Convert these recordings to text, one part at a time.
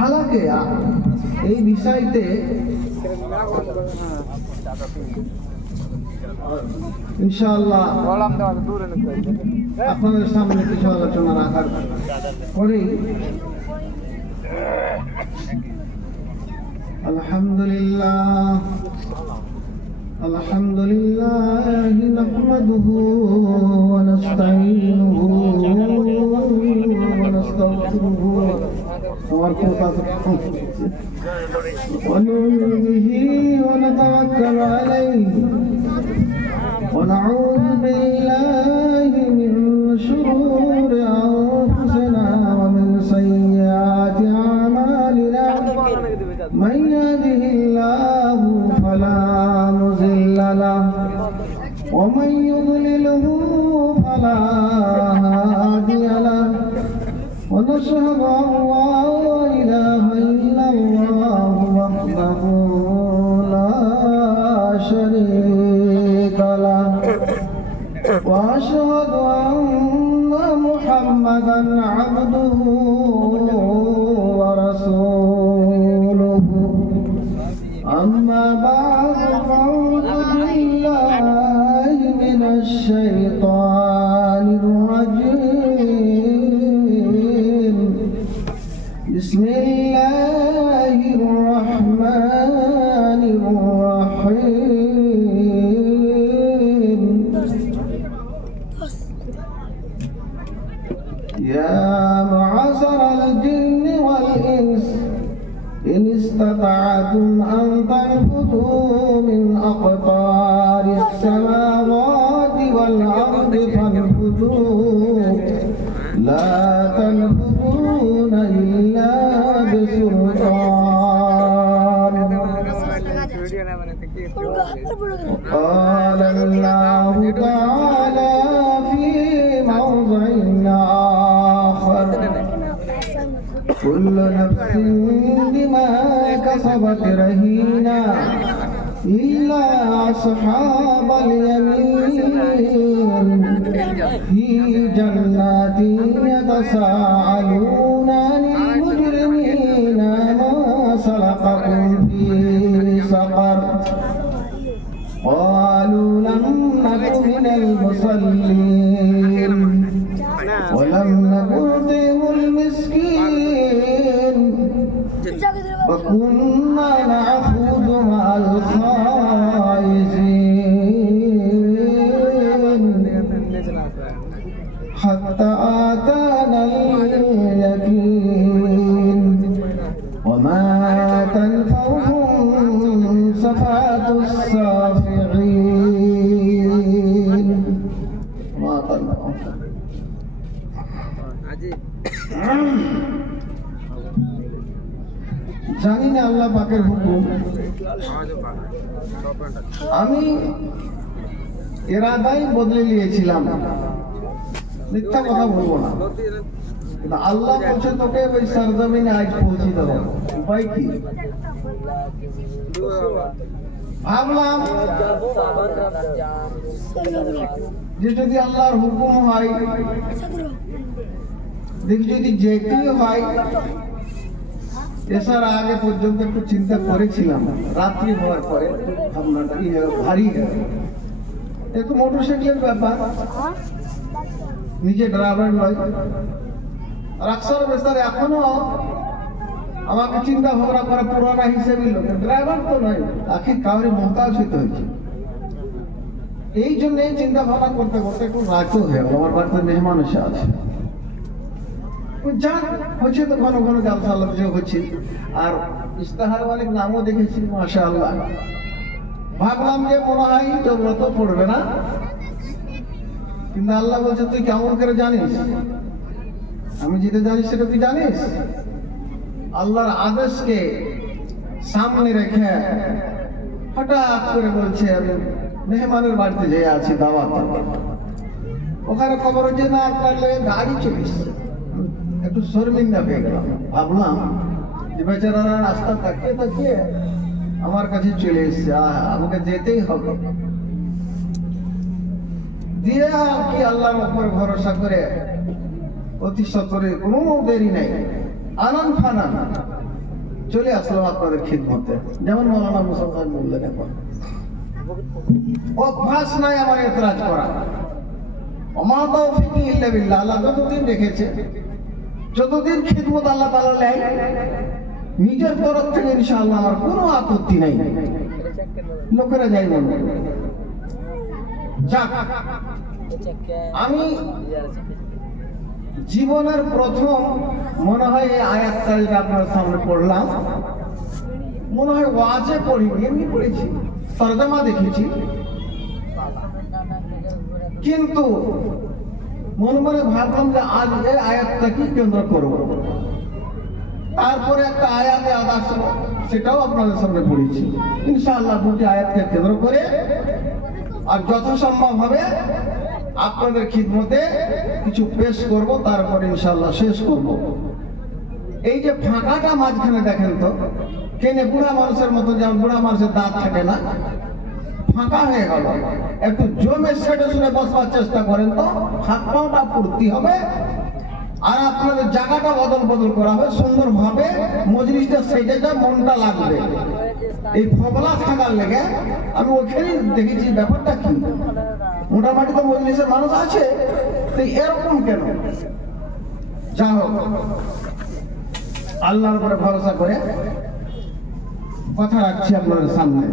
হালাকে এই বিষয়তে ইনশাআল্লাহ আপনাদের সামনে কিছু আলোচনা রাখার পরেই আলহামদুলিল্লাহ নাহমাদুহু ওয়া নাস্তাঈনুহু ওয়া নাস্তাগফিরুহু ونؤمن به ونتوكل عليه ونعوذ بالله من شرور أنفسنا ومن سيئات أعمالنا من يهده الله فلا مضل له ومن يضلله فلا هادي له ونشهد أن لا إله إلا الله وحده لا شريك له وأشهد أن محمدا عبده ورسوله أما بعد فأعوذ بالله من الشيطان الرجيم بسم الله الرحمن الرحيم يا معشر الجن والإنس إن استطعتم أن تنفذوا من أقطار السماوات والأرض فانفذوا لا تنفذون إلا بسلطان قال الله تعالى في موضع آخر كل نفس بما كسبت رهينة إلا أصحاب اليمين في جنات يتساءلون عن المجرمين ما سلككم في سقر قالوا لم نك من المصلين ولم نك نطعم المسكين وكنا نعبد مع الخائزين حتى آتانا اليقين وما تنفعهم شفاعة الشافعين ما تنفعهم জানি না আল্লাহ পাকের হুকুম আমি ইরাদাই বদলে নিয়েছিলাম, মিথ্যা কথা বলবো না, কিন্তু আল্লাহ বলছে তোকে ওই সরজমিনে আজ পৌঁছে দেবো। উপায় কি? ভাবলাম যে যদি আল্লাহর হুকুম হয়, দেখি যদি যেতে হয়। এছাড়া আগে পর্যন্ত একটু চিন্তা করেছিলাম, রাত্রি হওয়ার পরে ভাবনাটা ভারী একটু মোটরসাইকেলের ব্যাপার, নিজে ড্রাইভার নয়। রাক্সার বেচার এখনো আমাকে চিন্তা ভাবনা করা পুরানা হিসেবে লোক, ড্রাইভার তো নয়, আখি কাউরে মোহতাজ হইতে হয়েছে। এই জন্য চিন্তা ভাবনা করতে করতে একটু রাতও হয়ে গেল। আমার বাড়িতে মেহমান এসে আছে, যাক হচ্ছে তো ঘন ঘন জালসা আল্লাহ হচ্ছে, আর ইস্তাহার অনেক নামও দেখেছি মাশাআল্লাহ। ভাবলাম যে মনে হয় জরুরত পড়বে না, কিন্তু আল্লাহ বলছে তুই কেমন করে জানিস? আমি যেটা জানি সেটা তুই জানিস? আল্লাহর আদেশকে সামনে রেখে হঠাৎ করে বলছে আমি মেহমানের বাড়িতে যেয়ে আছি দাওয়াত, ওখানে খবর হচ্ছে না আপনার গাড়ি চলে এসছে। একটু শর্মিন্দা পেয়ে গেলাম, ভাবলাম যে বেচারারা রাস্তা তাকিয়ে তাকিয়ে আমার কাছে চলে এসছে, আমাকে যেতেই হবে। দিয়ে আর কি আল্লাহর উপর ভরসা করে অতি সত্তরে কোনো দেরি নেই, আনান ফানান চলে আসলাম আপনাদের খিদমতে। যেমন মৌলানা মুসলমান বললেন, এখন অভ্যাস নাই আমার এতরাজ করা। ওমা তাওফীকি ইল্লা বিল্লাহ। আল্লাহ যতদিন রেখেছে, যতদিন খিদমত আল্লাহ তাআলা নেয়, নিজের তরফ থেকে ইনশাআল্লাহ আমার কোনো আপত্তি নাই। লোকেরা যাই বলবে। যাক, আমি জীবনের প্রথম মনে হয় এই আয়াতটা যেটা আপনার সামনে পড়লাম, মনে হয় ওয়াজে পড়িনি, এমনি পড়েছি, তরজমা দেখেছি, কিন্তু মনে মনে ভাবলাম যে আজ এই আয়াতটা কি কেন্দ্র করব। তারপরে একটা আয়াতে আদার্স, সেটাও আপনাদের সামনে পড়েছি। ইনশাআল্লাহ দুটি আয়াতকে কেন্দ্র করে আর যথাসম্ভব হবে আপনাদের খিদমতে কিছু পেশ করব, তারপরে ইনশাআল্লাহ শেষ করব। এই যে ফাঁকাটা মাঝখানে দেখেন তো, কেনে বুড়া মানুষের মতো, যেমন বুড়া মানুষের দাঁত থাকে না, ফাঁকা হয়ে গেল। একটু জমে সেটে শুনে বসবার চেষ্টা করেন তো, হাত পাটা পূর্তি হবে আর আপনাদের জায়গাটা বদল করা হবে সুন্দরভাবে। মজলিসটা সেটে যা মনটা লাগবে। এই ফবলা থাকার লেগে আমি ওখানেই দেখেছি ব্যাপারটা কি, মোটামুটি তো মজলিসের মানুষ আছে, তো এরকম কেন? যা হোক, আল্লাহর উপরে ভরসা করে কথা রাখছি আপনাদের সামনে।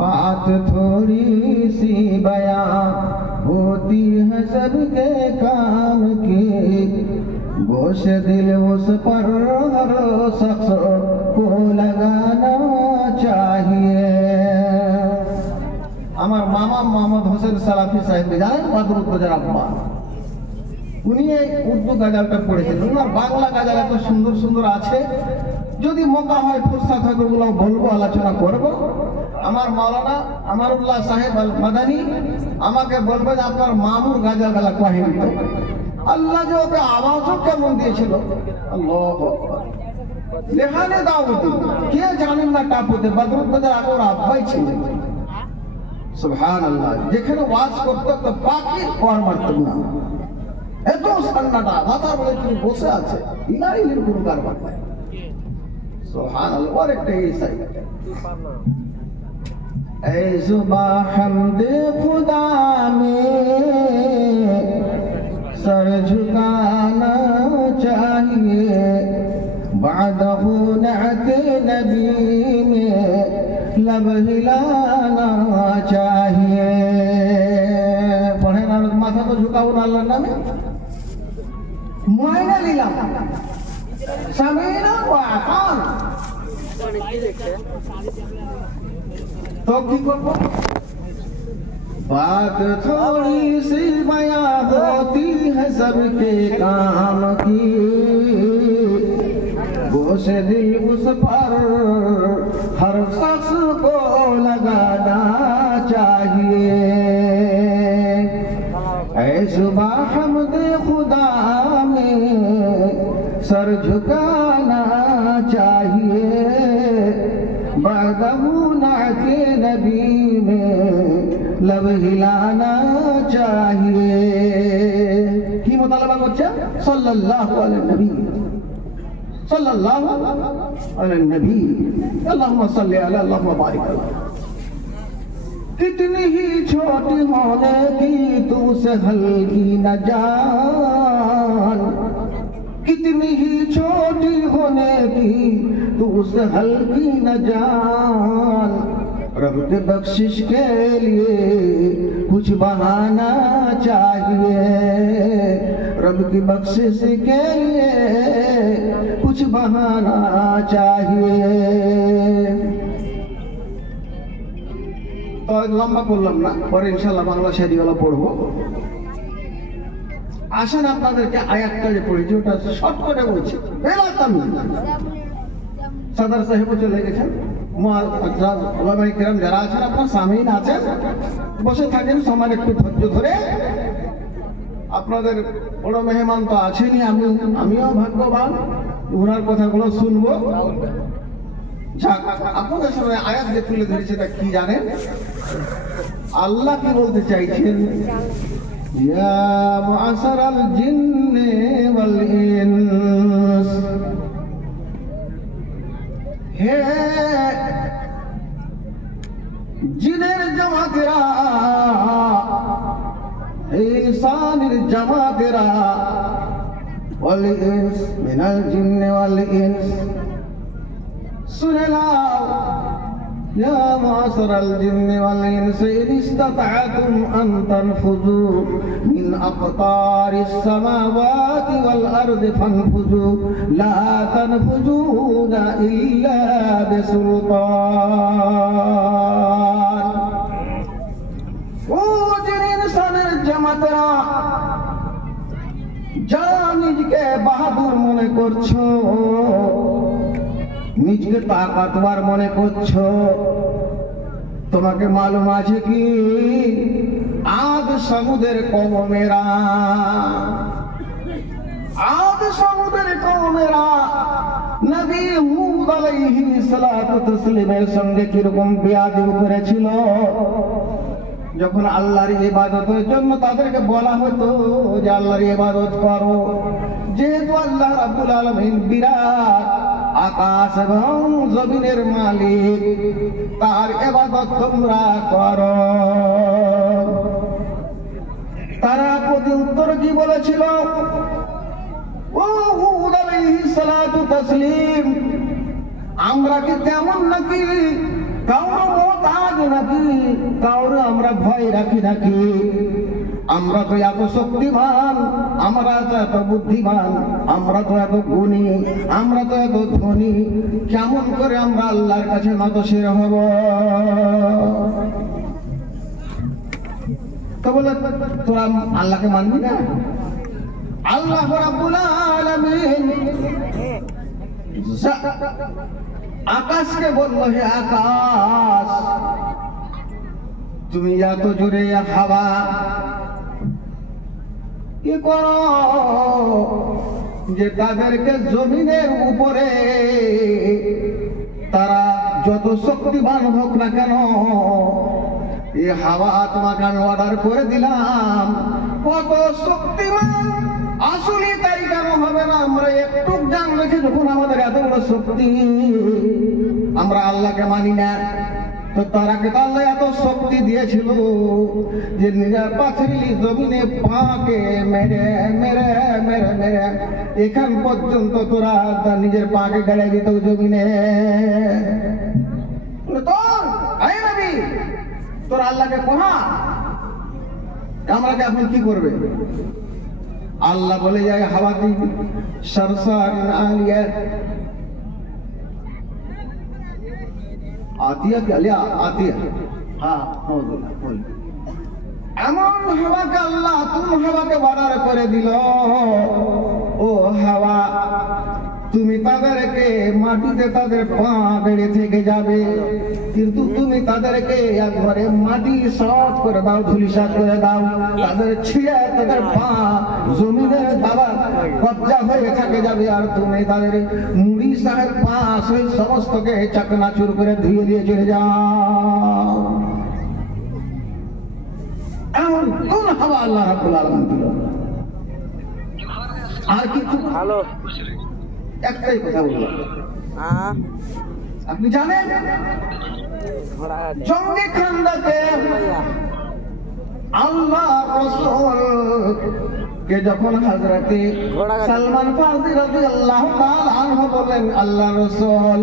बात थोड़ी सी बयां होती है सबके काम की, गोश दिल उस पर हर शख्स को लगाना चाहिए। আমার মামা মোহাম্মদ হোসেন সালাফি সাহেব জানেন, বদরুদ্দোজার আব্বা, উনি এই উর্দু গাজালটা পড়েছেন। ওনার বাংলা গাজাল এত সুন্দর সুন্দর আছে, যদি মৌকা হয় ফুরসাত হয় ওগুলো বলবো, আলোচনা করব। আমার মাওলানা আমারুল্লাহ সাহেব আল মাদানী আমাকে বলবে যে আপনার মামুর গাজাল গালা কাহিনী তো, আল্লাহ যে ওকে আওয়াজও কেমন দিয়েছিল, আল্লাহু আকবার। লেহানে দাওয়াতি কে জানেন না টাপুতে, বদরুদ্দোজার আগে ওর আব্বাই ছিলেন। সুবহানাল্লাহ। যেখানে ওয়াজ করতে তো পাখি কর মারত না, এত সান্নাটা মাথার বলে তুমি বসে আছে, ইলাহির কোনো কারবার নাই। সুবহানাল্লাহ। और एक ही सही ऐ जुबां हमदे खुदा में सर झुकाना चाहिए, बादहु नअते नबी में लब हिलाना चाहिए। पढ़े ना, माथा तो झुकाओ ना अल्लाह नामे, मुआयना लीला सामीना व आताना। तो की करबो? बात थोड़ी सी बयां होती है सबके काम की, गोश दिल उस पर हर शख्स को लगाना चाहिए। ऐ सुबह हमदे खुदा में सर झुकाना चाहिए, बदहु नाते नबी में लब हिलाना चाहिए। की मुतालबा करছে সাল্লাল্লাহু আলাইহি নবী, সাল্লাল্লাহু আলাইহি নবী, আল্লাহুম্মা সাল্লি আলা, আল্লাহুম্মা বারিক আলা। कितनी ही छोटी होने की तू से हल्की न जान, कितनी ही छोटी होने की तू से हल्की न जान, रब के बख्शिश के लिए कुछ बहाना चाहिए, रब की बख्शिश के लिए कुछ बहाना चाहिए। तो लंबा করলাম না, পরে ইনশাআল্লাহ বাংলা শেডিউলে পড়বো। আসেন আপনাদেরকে আয়াতটা যে পড়েছি ওটা শর্ট করে বলছি, বেলাতাম সদর সাহেব চলে গেছেন, ওলামায়ে কেরাম যারা আছেন আপনার সামনেই আছেন, বসে থাকেন, সময় একটু ধৈর্য ধরে। আপনাদের বড় মেহমান তো আছেনই, আমিও ভাগ্যবান ওনার কথাগুলো শুনবো। আপনাদের সামনে আয়াত যে তুলে ধরেছে তা কি জানেন? আল্লাহ কি বলতে চাইছেন? ইয়া মুআশারাল জিন্নি ওয়াল ইনস জামাতেরা ওয়াল ইনস মিনাল জিন্নি ওয়াল ইনস শুনে নাও ইয়া মাশারাল জিন্নি ওয়াল ইনস ইন ইসতাতা'তুম আন তানফুযু মিন আকতারিস সামাওয়াতি ওয়াল আরদি ফানফুযু লা তানফুযুনা ইল্লা বিসুলতান। ও জিন ইনসানের জামাতেরা, যারা নিজকে বাহাদুর মনে করছো, নিজকে তাকতওয়ার মনে করছো, তোমাকে মালুম আছে কি আদ সমুদ্রের কওমেরা, আদ সমুদ্রের কওমেরা নবী হুদ আলাইহিস সালাতু তাসলিমের সঙ্গে কিরকম বেয়াদবি করেছিল। যখন আল্লাহর ইবাদতের জন্য তাদেরকে বলা হতো যে আল্লাহর ইবাদত করো, যেহেতু আল্লাহ রাব্বুল আলামিন বিরাট আকাশ এবং জমিনের মালিক, তার ইবাদত তোমরা করো, তারা প্রতি উত্তর কি বলেছিল? ও হুদ আলাইহিস সালাতু তাসলিম, আমরা কি তেমন নাকি কাউর মোহতাজ নাকি, কাউর আমরা ভয় রাখি নাকি? আমরা তো এত শক্তিমান, আমরা তো এত বুদ্ধিমান, আমরা তো এত গুণী, আমরা তো এত ধনী, কেমন করে আমরা আল্লাহর কাছে নতশির হব? তো বলে তোরা আল্লাহকে মানবি না? আল্লাহ রাব্বুল আলামিন আকাশকে বলল, হে আকাশ, তুমি এত জোরে হাওয়া কি করো যে তাদেরকে জমিনের উপরে তারা যত শক্তিমান হোক না কেন, এই হাওয়া তোমাকে আমি অর্ডার করে দিলাম, কত শক্তিমান আসলে তাই কেন হবে না? আমরা একটু জান রেখে যখন আমাদের এত বড় শক্তি, আমরা আল্লাহকে মানি না, তো তারাকে তো আল্লাহ এত শক্তি দিয়েছিল যে নিজের পাথরিলি জমিনে পাকে মেরে মেরে মেরে মেরে এখান পর্যন্ত তোরা তার নিজের পাকে গাড়ি দিত জমিনে। তোর আল্লাহকে কোহা, আমরাকে এখন কি করবে? আল্লাহ বলে যায় হাওয়াতি সরসারিন আলিয়া আতিয়া কি আলিয়া আতিয়া, হ্যাঁ বল, এমন হাওয়াকে আল্লাহ তুমি হাওয়াকে অর্ডার করে দিল, ও হাওয়া তুমি তাদেরকে মাটিতে তাদের পা বেড়ে থেকে যাবে, কিন্তু তুমি তাদেরকে একবারে মাটি সব করে দাও, ধুলিসাৎ করে দাও, তাদের ছিঁড়ে তাদের পা জমিনের দাবা কবজা হয়ে থাকে যাবে, আর তুমি তাদের মুড়ি সাহেব পা সেই সমস্তকে চাকনাচুর করে ধুয়ে দিয়ে চলে যাও। এমন কোন হাওয়া আল্লাহ রাব্বুল আলামিন দিল? আর কিছু ভালো একটাই কথা বললাম, আপনি জানেন জঙ্গে খান্দাকে আল্লাহ রাসূল কে যখন হযরতে সালমান ফারসি রাদিয়াল্লাহু তাআলা আনহু বলেন, আল্লাহ রাসূল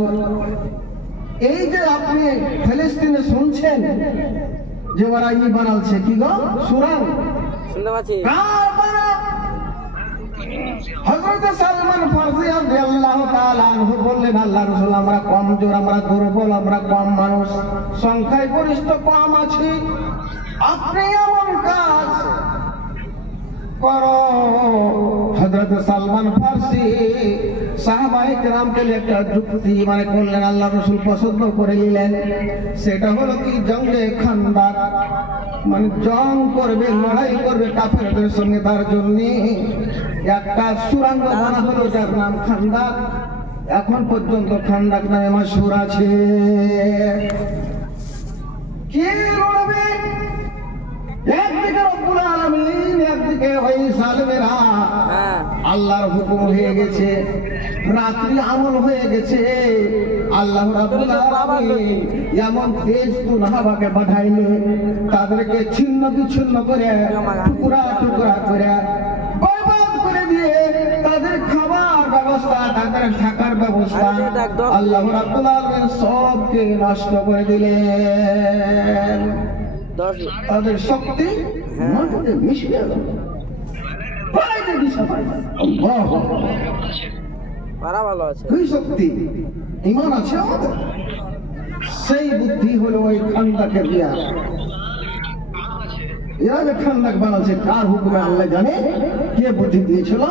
এই যে আপনি ফিলিস্তিনে শুনছেন যে ওরা ই বানালছে কি গো সুরান শুনতে পাচ্ছি, হযরত সালমান ফারসি রাদিয়াল্লাহু তাআলা আনহু বললেন, আল্লাহ রাসূল আমরা কমজোর, আমরা দুর্বল, আমরা কম মানুষ, সংখ্যায় গরিষ্ঠ কম আছি, আপনি এমন কাজ করো। হযরত সালমান ফারসি সাহাবায়ে কেরামকে একটা যুক্তি মানে করলেন, আল্লাহ রাসূল পছন্দ করে নিলেন, সেটা হলো কি জঙ্গে খান্দাক, মানে জং করবে, লড়াই করবে কাফেরদের সঙ্গে, তার জন্য একটা সুড়ঙ্গ বানা হলো যার নাম খান্দাক। এখন পর্যন্ত খান্দাক নামে মাশহুর আছে। কে লড়বে? একদিকে রব্বুল আলামিন, একদিকে ওই জালেমেরা। আল্লাহর হুকুম হয়ে গেছে, রাত্রি আমল হয়ে গেছে, আল্লাহ রাব্বুল আলামিন এমন তেজ হাওয়াকে পাঠাইলে তাদেরকে ছিন্ন বিচ্ছিন্ন করে টুকরা টুকরা করে দিয়ে তাদের খাবার ব্যবস্থা, তাদের থাকার ব্যবস্থা আল্লাহ রাব্বুল আলামিন সবকে নষ্ট করে দিলেন। তাদের শক্তি মাটিতে মিশে গেল। কি শক্তি ঈমান আছে আমাদের, সেই বুদ্ধি হলো ওই খান্দাকের দিয়া। এরা যে খান্দাক বানাচ্ছে কার হুকুমে আল্লাহ জানে, কে বুদ্ধি দিয়েছিল।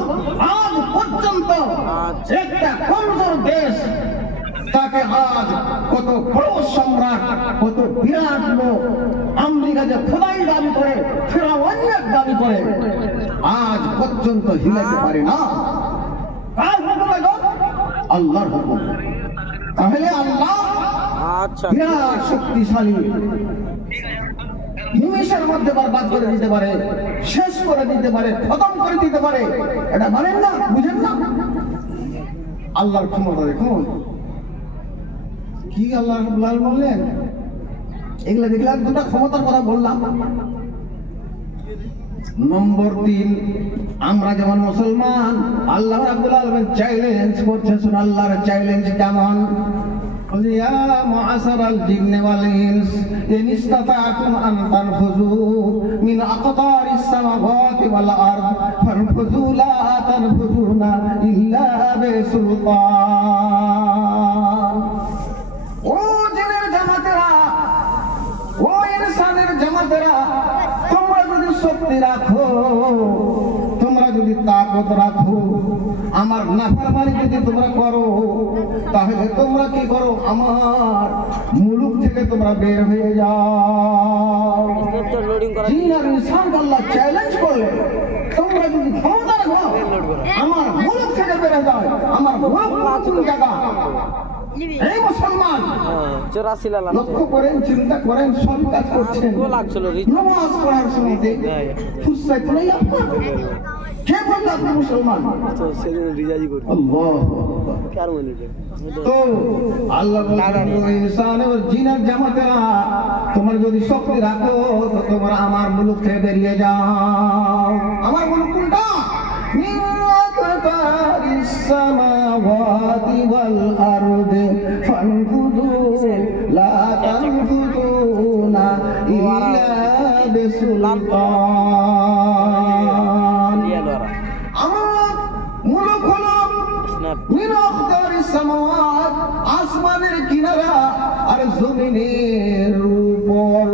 আজ পর্যন্ত একটা কমজোর দেশ তাকে আজ কত বড় সম্রাট, কত বিরাট লোক, আমেরিকা যে খোদাই দাবি করে, ফেরাউনিয়াত দাবি করে, আজ পর্যন্ত হিলাতে পারে না। কার হুকুমে গো? আল্লাহর হুকুম। তাহলে আল্লাহ বিরাট শক্তিশালী, নিমেষের মধ্যে বরবাদ করে দিতে পারে, শেষ করে দিতে পারে, খতম করে দিতে পারে। এটা মানেন না, বুঝেন না? আল্লাহর ক্ষমতা দেখুন কি আল্লাহ রাব্বুল আলামিন বললেন। এগুলা দেখলাম দুটা ক্ষমতার কথা বললাম। নম্বর 3, আমরা যেমন মুসলমান, আল্লাহ রাব্বুল আলামিন চ্যালেঞ্জ করছে। শুনুন আল্লাহর চ্যালেঞ্জ কেমন। ইয়া মুআশারাল জিন্নি ওয়াল ইনস ইন ইসতাতা'তুম আন তানফুযু মিন আকতারিস সামাওয়াতি ওয়াল আরদ ফানফুযু লা তানফুযুনা ইল্লা বিসুলতান। ও জিনের জামাতেরা, ও ইনসানের জামাতেরা, তোমরা যদি শক্তি রাখো, তোমরা যদি তাকত রাখো, আমার নাফরমানি যদি তোমরা করো, তাহলে তোমরা কি করো? আমার মুলুক থেকে তোমরা বের হয়ে যাও। জিন আর ইনসানকে আল্লাহ চ্যালেঞ্জ করলে, তোমরা যদি ক্ষমতা রাখো, আমার মুলুক থেকে বের হয়ে যাও। আমার মুলুক কোন জায়গা? এই মুসলমান লক্ষ্য করেন, চিন্তা করেন, সব কাজ করছেন, নামাজ পড়ার সময়তে ফুসসাই তো নেই আপনার। কে বলল আপনি মুসলমান? তো আল্লাহ ইনসান ও জিনের জামাতেরা, তোমরা যদি শক্তি রাখো, তো তোমরা আমার মুলুক থেকে বেরিয়ে যাও। আমার মুলুক কোনটা? السماوات والأرض فانفذوا لا تنفذون إلا بسلطان। আমার মুলুক হলো মিন আখতারিস সামাওয়াত, আসমানের কিনারা আর জমিনের উপর।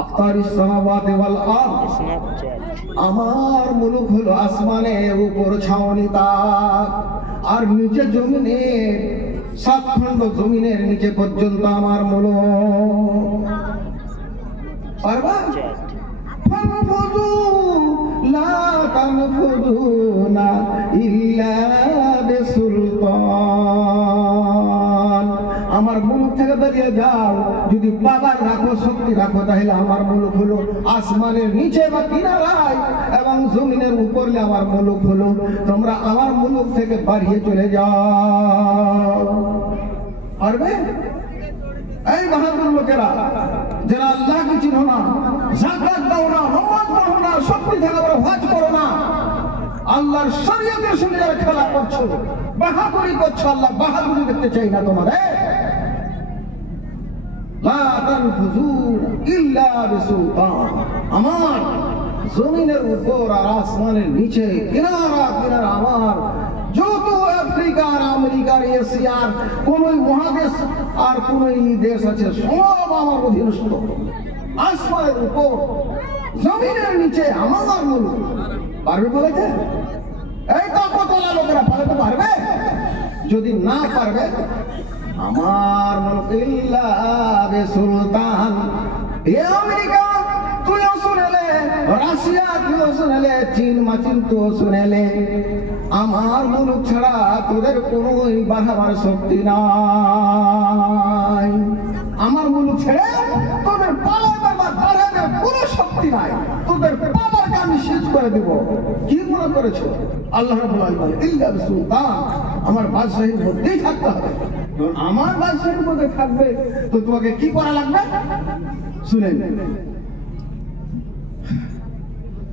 আখতারিস সামাওয়াতি ওয়াল আরদ, আমার মুলুক হলো আসমানের উপর ছাউনি তাক, আর নিচে জমিনের 7 খণ্ড জমিনের নিচে পর্যন্ত আমার মুলুক। পারবা? ফানফুযু লা তানফুযুনা ইল্লা বিসুলতান। আমার মুলুক থেকে বেরিয়ে যাও। যদি পাওয়ার রাখো, শক্তি রাখো, তাহলে আমার মুলুক হলো আসমানের নিচে বা কিনারায়, এবং জমিনের উপরে আমার মুলুক হলো। তোমরা আমার মুলুক থেকে বাড়িয়ে চলে যাও। পারবে? এই বাহাদুর লোকেরা, যারা আল্লাহকে চিনো না, যাকাত দাও না, নামাজ পড়ো না, শক্তি থেকে বড় হজ করো না, আল্লাহর শরীয়তের সঙ্গে যারা খেলা করছো, বাহাদুরি করছো, আল্লাহ বাহাদুরি দেখতে চাই না তোমাদের। লা তানফুযুন ইল্লা বিসুলতান। আমার জমিনের উপর আর আসমানের নিচে, কিনারা কিনারা আমার যত আফ্রিকার, আমেরিকার, এশিয়ার কোন মহাদেশ আর কোন দেশ আছে, সব আমার অধীনস্থ। আসমানের উপর, জমিনের নিচে আমার মুলুক। পারবে বলেছে? এই তাকওয়ালা লোকেরা পারবে? পারবে? যদি না পারবে, আমার মুলুক ইল্লা বিসুলতান। এ আমেরিকা তুইও শুনেলে, রাশিয়া তুইও শুনেলে, চীন মাচিন তুইও শুনেলে, আমার মুলুক ছাড়া তোদের কোনো বাধাবার শক্তি নাই। আমার মুলুক ছেড়ে তোদের পালাবার বা দাঁড়াবার কোনো শক্তি নাই। তোদের বাবাকে আমি শেষ করে দেব। কি মনে করেছো? আল্লাহ রাব্বুল আলামিন ইল্লা বিসুলতান, আমার বাদশাহীর মধ্যেই থাকতে হবে। আমার বাদশাহীর মধ্যে থাকবে তো তোমাকে কি করা লাগবে? শুনেন,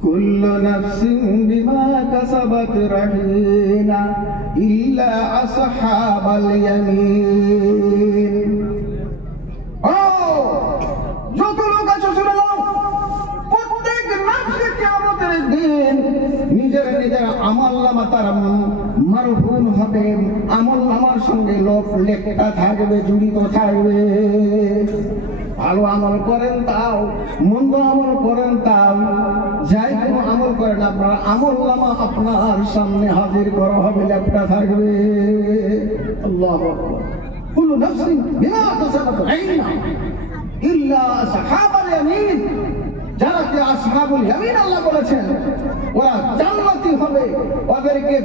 কুল্লু নাফসিন বিমা কাসাবাত রাহিনা ইল্লা আসহাবাল ইয়ামিন। ও যত লোক আছে শুনে নাও, প্রত্যেক নফসে কিয়ামতের দিন নিজের নিজের আমলনামা তার মারহুন হবে, আমলনামার সঙ্গে লেখা থাকবে, জড়িত থাকবে। ভালো আমল করেন তাও, মন্দ আমল করেন তাও, যাই কোনো আমল করেন আপনার আমলনামা আপনার সামনে হাজির করা হবে, লেখা থাকবে। আল্লাহু আকবার। কুল্লু নাফসিন বিমা কাসাবাত রাহিনা ইল্লা আসহাবাল ইয়ামিন। যারা কি আসহাবুল ইয়ামিন আল্লাহ বলেছেন, ওরা জান্নাতি হবে, ওদেরকে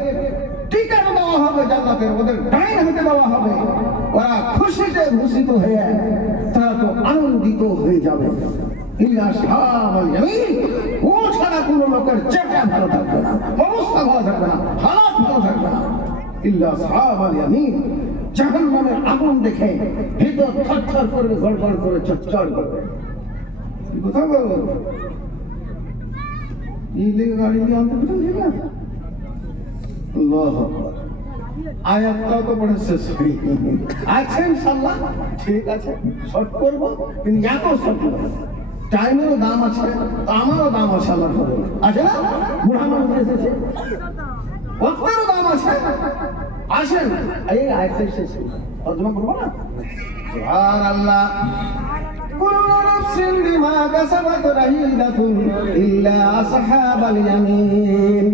টিকিট দেওয়া হবে জান্নাতের, ওদের ডাইন হাতে দেওয়া হবে। ওরা খুশিতে ভূষিত হয়ে তারা তো আনন্দিত হয়ে যাবে। ইল্লা আসহাবুল ইয়ামিন, ও ছাড়া কোনো লোকের চেহারা ভালো থাকবে না, অবস্থা ভালো থাকবে না, হালাত ভালো থাকবে না। ইল্লা আসহাবুল ইয়ামিন, জাহান্নামের আগুন দেখে ভিতর থরথর করবে, গড়গড় করে চচ্চড় করবে। কোথাও বলবো গাড়ি নিয়ে আনতে ঠিক আছে। আয়াতটাও তো পড়ে শেষ করি আছে ইনশাআল্লাহ, ঠিক আছে শর্ট করবো, কিন্তু এত শর্ট টাইমেরও দাম আছে, আমারও দাম আছে, আল্লাহ আছে না, বুড়া মানুষ এসেছে, অর্থেরও দাম আছে। আসেন এই আয়াতটা শেষ তর্জমা করবো না। আর আল্লাহ কুল্লু নাফসিন বিমা কাসাবাত রাহিনাতুন ইল্লা আসহাবাল ইয়ামিন।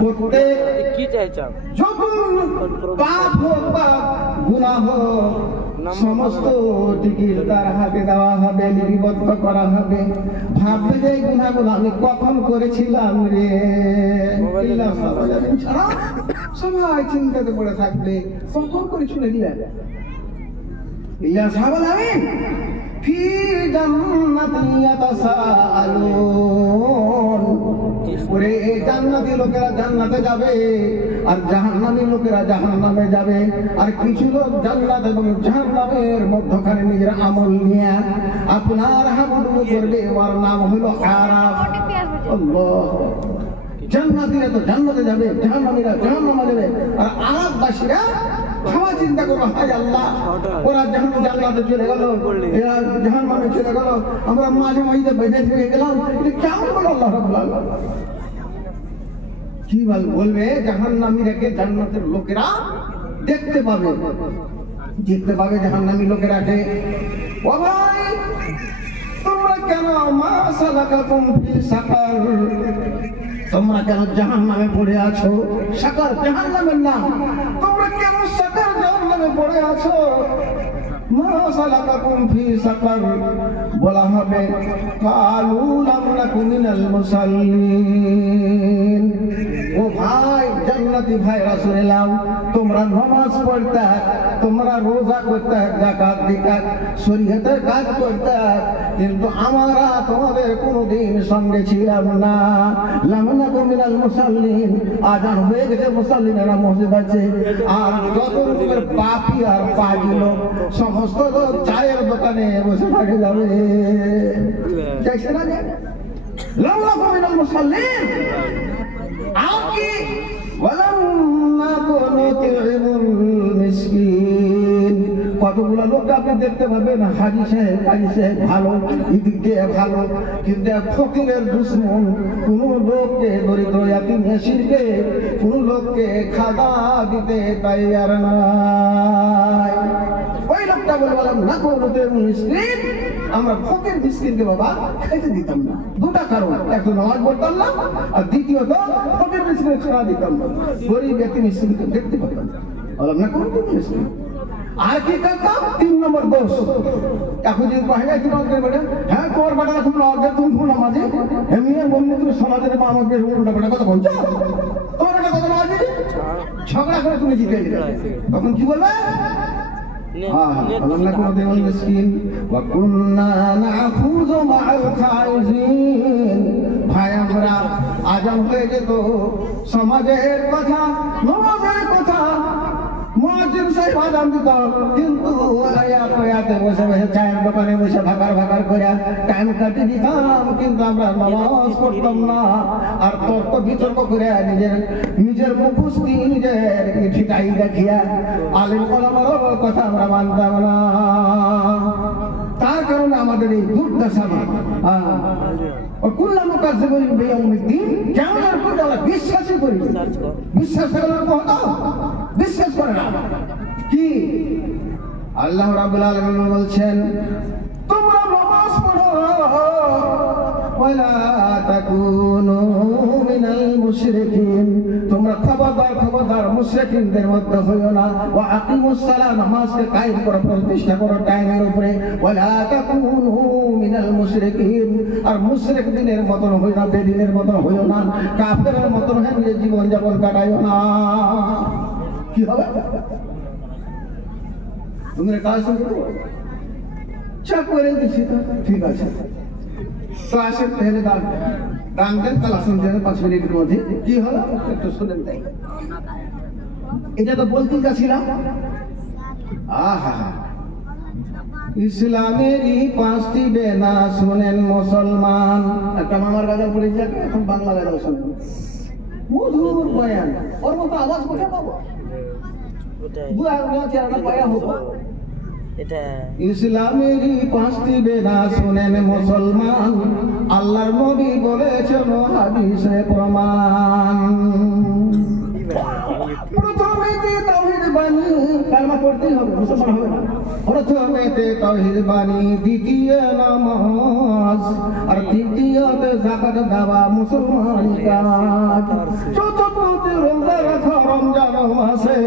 প্রত্যেক কি চাইছো যত পাপ হোক বা গুনাহ হোক সমস্ত টিকিট তার হাতে দেওয়া হবে, লিপিবদ্ধ করা হবে। ভাববে যে এই গুনাহগুলো আমি কখন করেছিলাম রে। সবাই চিন্তাতে পড়ে থাকবে, কখন করে চলে দিলেন। ইল্লা আসহাবাল ইয়ামিন ফি জান্নাতিন ইয়াতাসাআলুন। ওরে এই জান্নাতি লোকেরা জান্নাতে যাবে, আর জাহান্নামী লোকেরা জাহান্নামে যাবে। আর কিছু লোক জান্নাত এবং জাহান্নামের মধ্যখানে নিজের আমল নিয়ে আপনার হাবুডুবু করবে, ওর নাম হলো আরাফ। আল্লাহ, জান্নাতীরা তো জান্নাতে যাবে, জাহান্নামীরা জাহান্নামে যাবে। আর আরাফবাসীরা খাওয়া চিন্তা করবো, হায় আল্লাহ ওরা যখন জান্নাতে চলে গেল, এরা জাহান্নামে চলে গেল, আমরা মাঝে মাঝে বেঁধে থেকে গেলাম, এটা কেমন হলো আল্লাহ রাব্বুল আলামিন। কি বলবে জাহান্নামীরাকে জান্নাতের লোকেরা দেখতে পাবে, দেখতে পাবে জাহান্নামী লোকেরাকে। ও ভাই তোমরা কেন মা সালাকাকুম ফি সাকার, তোমরা কেন জাহান্নামে পড়ে আছো? সাকার জাহান্নামের নাম, তোমরা কেন সাকার জাহান্নামে পড়ে আছো? মা সালাকাকুম ফি সাকার, বলা হবে কালু লাম নাকু মিনাল মুসাল্লিন। ও ভাই জান্নাতি ভাইরা শুনে নাও, তোমরা নামাজ পড়তে, তোমরা রোজা করতে, যাকাত দিতে, শরীয়তের কাজ করতে, কিন্তু আমরা তোমাদের কোনোদিন সঙ্গে ছিলাম না। লাম নাকু মিনাল মুসাল্লিন, আজান হয়ে গেছে, মুসাল্লিনেরা মসজিদ আছে, আর যত রকমের পাপী আর পাগল লোক সমস্ত লোক চায়ের দোকানে বসে থাকে যাবে। চাইছে না লাম নাকু মিনাল মুসাল্লিন। আর কি কতগুলো লোক আপনি দেখতে পাবেন, হাজি সাহেব কাজী সাহেব ভালো, এদিক দিয়ে ভালো, কিন্তু ফকিরের দুশ্মন। কোন লোককে দরিদ্র ইয়াতীম এসিরকে, কোন লোককে খাওয়া দিতে তৈয়ার নাই। ওই লোকটা বললাম না কোনো মিসকিন, আমরা ফকির মিসকিনকে বাবা খাইতে দিতাম না। দুটা কারণ, একটা নামাজ পড়তাম না, আর দ্বিতীয়ত ফকির মিসকিন খাওয়া দিতাম না। গরিব ইয়াতীম মিসকিনকে দেখতে পেতাম না, বললাম না কোনো মিসকিন। আর কি করতাম? 3 নম্বর দোষ। এখন যদি পাহিলা তোমার বলে হ্যাঁ তোমার বেটা তুমি অর্ধেক তুমি ফোন আমাদের এমনি বললে তুমি সমাজের আমাকে উল্টা বেটা কথা বলছো, তোমার বেটা কথা বলছি, ঝগড়া করে তুমি জিতে গেলে তখন কি বলবে? ভাই আমরা আজান হয়ে যেত, সমাজের কথা, নমাজের কথা, মুয়াজ্জিন নিশ্চয়ই বাদাম দিতাম, কিন্তু আয়াতে বসে বসে চায়ের দোকানে বসে ভাগার ভাগার করে টাইম কাটিয়ে দিতাম, কিন্তু আমরা নামাজ পড়তাম না। আর তর্ক বিতর্ক করে নিজের মুখস্থি নিজের ঠিকাই দেখিয়া আলিম ওলামার কথা আমরা মানতাম না। তার কারণে আমাদের এই দুর্দশা। বিশ্বাসই করি, বিশ্বাস বিশ্বাস করে না কি? আল্লাহ রাব্বুল আলামিন বলছেন, তোমরা নামাজ পড়ো, ওয়ালা তাকুনু মিনাল মুশরিকিন, তোমরা খবরদার মুশরিকদের মধ্যে হইও না। ওয়া আকিমুস সালাহ, নামাজকে কায়েম করো, প্রতিষ্ঠা করো টাইমের উপরে। ওয়ালা তাকুনু মিনাল মুশরিকিন, আর মুশরিকদের মতন হইও না, বেদিনের মতন হইও না, কাফেরের মতন হয়ে জীবন যাপন কাটাইও না। কি হবে? তোমরা কাজ শুরু করো, চাপ করে দিচ্ছি তো ঠিক আছে। তো আসেন তাহলে দান দেন, তাহলে শুনছেন 5 মিনিটের মধ্যে কি হলো একটু শুনেন। তাই এটা তো বলতে যাচ্ছিলাম। আহা, ইসলামেরই 5টি বেনা শোনেন মুসলমান। একটা মামার গাজা পড়েছে, এখন বাংলা গাজা শোনেন, মধুর বয়ান। ওর মতো আওয়াজ কোথায় পাবো? ইসলামেরই 5টি বেনা শোনেন মুসলমান, আল্লাহর নবী বলেছেন হাদিসে প্রমাণ। প্রথমেতে তাওহীদ বাণী, কালমা পড়তেই হবে, মুসলমান হবে না। প্রথমেতে তাওহীদ বাণী, দ্বিতীয় নামাজ, আর তৃতীয়তে যাকাত দেওয়া মুসলমানি কাজ। চতুর্থতে রোজা রাখা রমজান মাসে,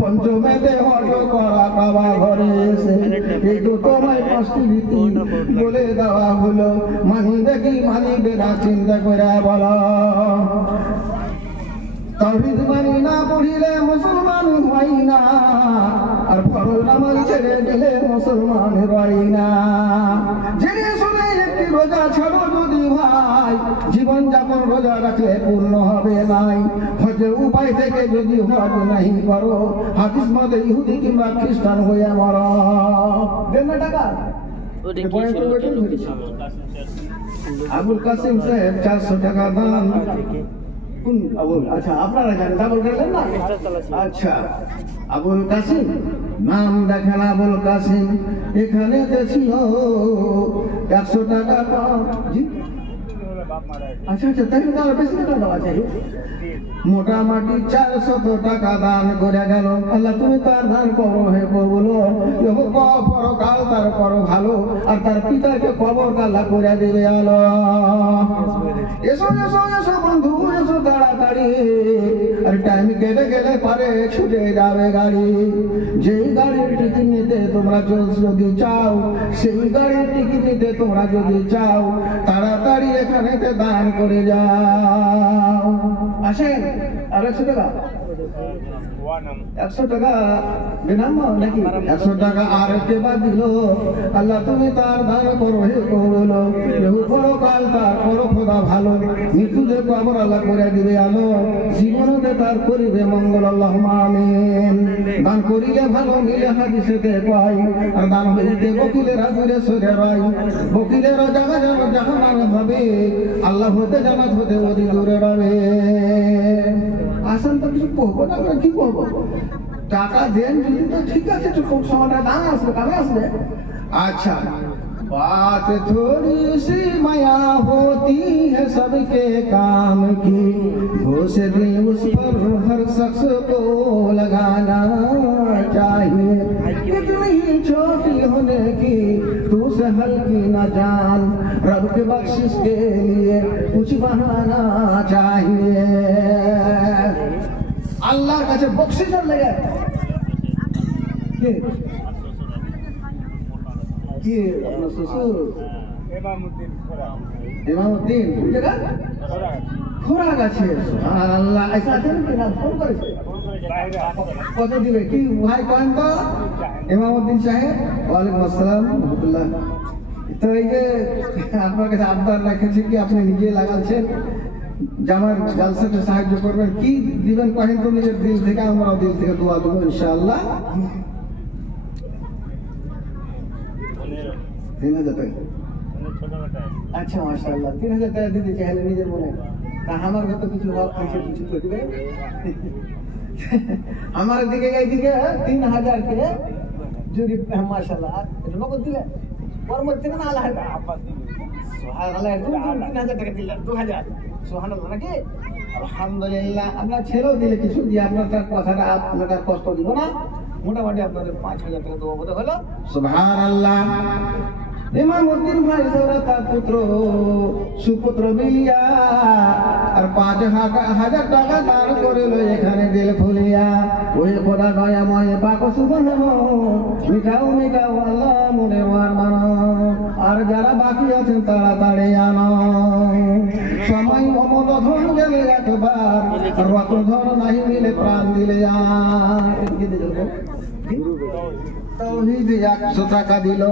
পঞ্চমেতে হজ করা কাবা ঘরে এসে। এই তো তোমায় 5টি রীতি বলে দেওয়া হলো, মানিবে কি মানিবে না চিন্তা করে বলো। তাওহীদ বাণী না পড়িলে মুসলমান হয় না, আর ফরজ নামাজ ছেড়ে দিলে মুসলমান হয় না। জেনে শুনে একটি রোজা ছাড়ো যদি ভাই, জীবন যাপন রোজা রাখলে পূর্ণ হবে নাই। হজের উপায় থেকে যদি হজ নাই করো, হাদিস মতে ইহুদি কিংবা খ্রিস্টান হয়ে মরো। দেন না টাকা। আবুল কাসিম সাহেব 400 টাকা দান। আচ্ছা, আপনারা জানেন, ডাবল গেলেন না? আচ্ছা, আবুল কাসিম নাম দেখেন, আবুল কাসিম এখানে ছিল 100 টাকা। আচ্ছা আচ্ছা, তাই তো আরো বেশি টাকা দেওয়া চাই। মোটামুটি 400 টাকা দান করে গেল। আল্লাহ তুমি তার দান করো হে বলো, পরকাল তার করো ভালো, আর তার পিতাকে কবর আল্লাহ করে দিবে আলো। এসো এসো এসো বন্ধু, এসো তাড়াতাড়ি, আর টাইম কেটে গেলে পারে ছুটে যাবে গাড়ি। যেই গাড়ির টিকিট নিতে তোমরা যদি চাও, সেই গাড়ির টিকিট নিতে তোমরা যদি চাও, তাড়াতাড়ি এখানে দান করে যাও। আসেন, আর 100 টাকা, 100 টাকা বিনাম নাকি? 100 টাকা আর কেবা দিল। আল্লাহ তুমি তার দান করো হে করলো, কেউ করো কাল তার করো খোদা ভালো। মৃত্যুদের কবর আল্লাহ করে দিবে আলো, জীবনতে তার করিবে মঙ্গল। আল্লাহুম্মা আমিন। দান করিলে ভালো মিলে হাদিসেতে পাই, আর দান হইতে বকিলেরা দূরে সরে রাই। বকিলেরা জাহান্নামে হবে, আল্লাহ হতে জান্নাত হতে অতি দূরে রবে। আসেন তো কিছু করবো না, কি করবো? টাকা দেন যদি তো ঠিক আছে, খুব সময়টা দাম আসবে, কামে আসবে। अच्छा बात थोड़ी सी माया होती है सबके काम की, घूस भी उस पर हर शख्स को लगाना चाहिए। कितनी ही छोटी होने की तू से हल्की न जान, रब के बख्शिश के लिए कुछ बहाना चाहिए। अल्लाह का जो बख्शिश लगे কি আপনার শ্বশুর ইমামউদ্দিন কোন জায়গা খোরাক আছে। আল্লাহ ऐसा আছেন কি না ফোন করেছে কত দিবে কি ভাই কোন তো ইমামউদ্দিন সাহেব। ওয়ালাইকুম আসসালাম রাহমাতুল্লাহ। তো এই যে আপনার কাছে আবদার রেখেছি কি আপনি নিজে লাগাচ্ছেন, জামার জালসাতে সাহায্য করবেন, কি দিবেন কহেন তো নিজের দিল থেকে, আমরা দিল থেকে দোয়া দেবো ইনশাআল্লাহ। 3000 টাকা। আচ্ছা মাশাআল্লাহ, 3000 টাকা দিতে চাইলে নিজের মনে, তা আমার কত কিছু হওয়া খাইছে, কিছু তো দিবে আমার দিকে এইদিকে 3000 কে যদি মাশাআল্লাহ এটা নগদ দিলে পরমত থেকে না আল্লাহ সুবহানাল্লাহ 3000 টাকা দিলেন 2000 সুবহানাল্লাহ নাকি আলহামদুলিল্লাহ। আমরা ছেলেও দিলে কিছু দিয়ে আপনার তার কথাটা আপনার কষ্ট দিব না, মোটামুটি আপনাদের 5000 টাকা দেবো বোধ হলো। সুবহানাল্লাহ। ইমামউদ্দিন ভাই সারা তার পুত্র সুপুত্র মিলিয়া আর 5000 টাকা দান করিল এখানে দিল ফুলিয়া। ওই খোদা দয়াময় পাক সুবহানাহু মিটাও মিটাও আল্লাহ মনে মানো, আর যারা বাকি আছেন তাড়াতাড়ি আনো। সময় অমল ধন গেলে একবার, রত ধন নাই মিলে প্রাণ দিলে তাওহীদ 100 টাকা দিল।